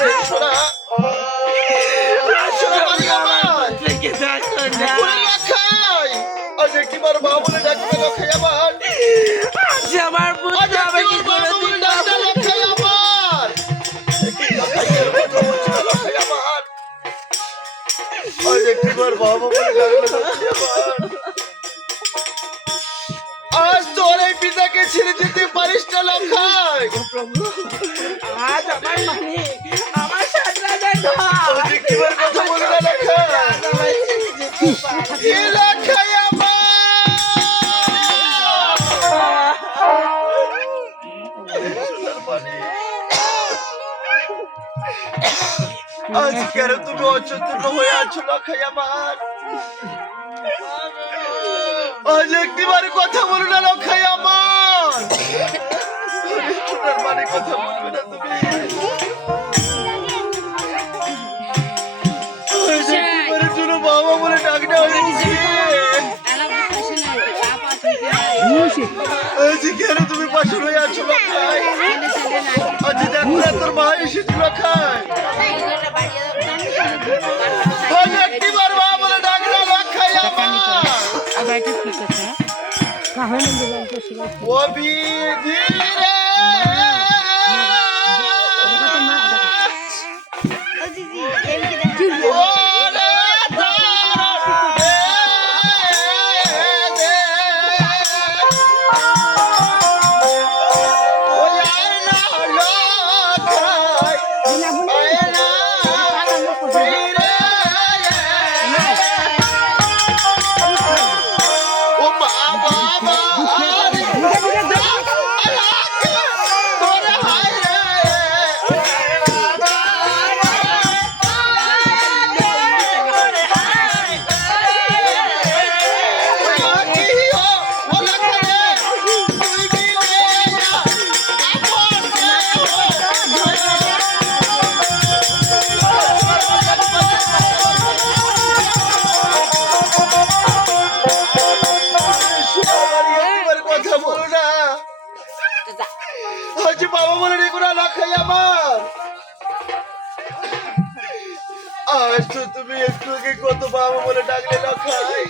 চলে গেছে ওরে সোনা আমার থেকে দেখুন না ওরে রাখাই আজ একটিবার মা বলে ডাকবে আমার আজ আমার আজ পুত্র আমাকে করে বলে ডাকবে আজ তোর এই পিতাকে ছেড়ে যেতে পারিস না লক্ষাই আজ আমার মানে আজ কেন তুমি অচেতন হয়ে আছো লক্ষাই আমার আজ একটিবার কথা বলো না লক্ষাই আমার মানে কথা বলবে না তুমি। বাবা বলে ডাকটা হয়েছে আজ কেন তুমি পাশে হয়ে আছো লক্ষাই আজ দেখো তোর মা এসেছে লক্ষাই ও বিধি রে আজ বাবা বলে রেখো না লাখাই আমার। আজ তুমি একটু আগে কত বাবা বলে ডাকলে লাখাই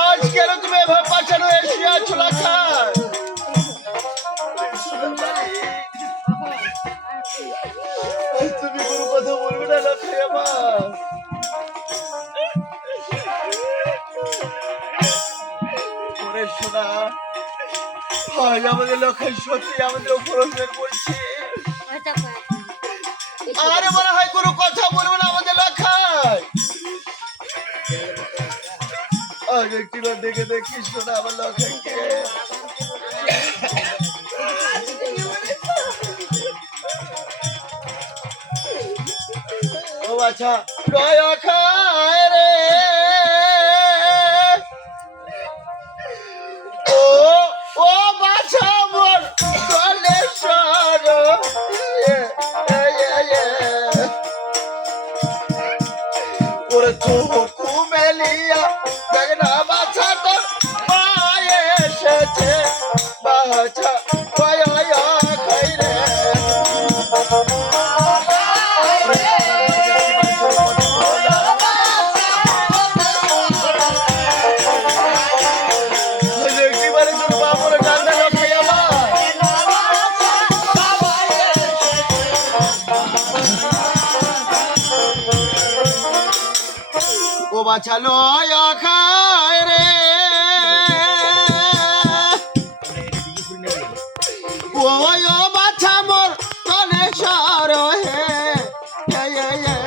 আজ কেন তুমি তুমি কথা না আজ আমাদের লক্ষ্য সত্যি আমাদের উপর অভিমান করছে আরে মনে হয় কোনো কথা বলবে না আমাদের লক্ষ্যায় আজ একটিবার দেখে দেখি শোনা আমার লক্ষ্যকে ও আচ্ছা দয়া খায় ও বাছালো খায় রে ও বাছা মোর তনে সর হে এ।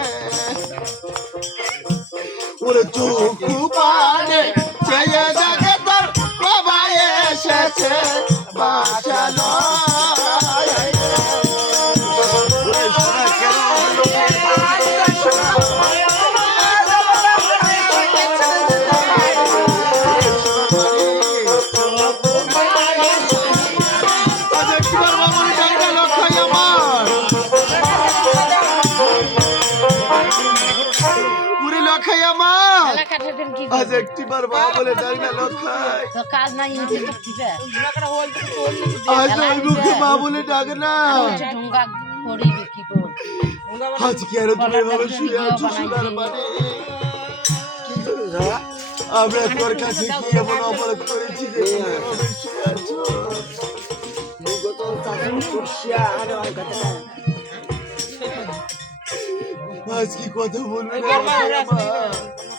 চুকু আজ একটিবার বাবা বলে লক্ষাই তো কাজ আজ ওই মুখে মা বলে ডাকে না। ঢুঙ্গা করিবে কি গো? আজকে আর তুমি ভাবে শুয়ে আছো সোনার মানে আমরা তোর কাছে কি এমন অপরাধ করেছি যে? শুয়ে। আছো আজ কি কথা বলবে না? আজ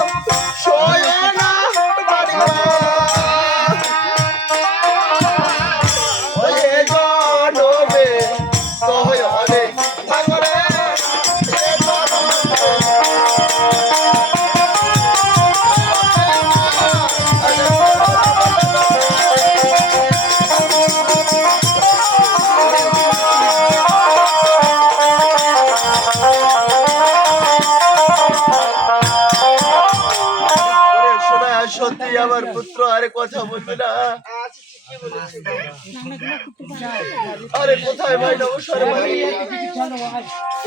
সত্যি আমার পুত্র আরে কথা বলবে না। আরে কোথায় ভাই নমস্কার ভাই?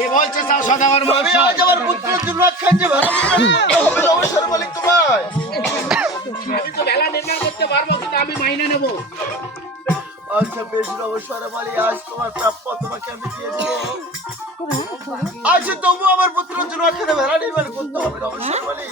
এ বলছে স্যার সদাগর আমি আজ আমার পুত্র দুর্ভাগ খান যে ভালো হবে নমস্কার মালিক তোমায়। আমি তো বেলা নির্ণয় করতে পারব কিন্তু আমি মাইনে নেব। আচ্ছা বেশ নমস্কার মালিক। আজ তোমার প্রাপ্য তোমাকে আমি দিয়ে দেবো। আচ্ছা তবু আমার পুত্র দুর্ভাগ খানে ভেড়া নির্মাণ করতে হবে নমস্কার মালিক।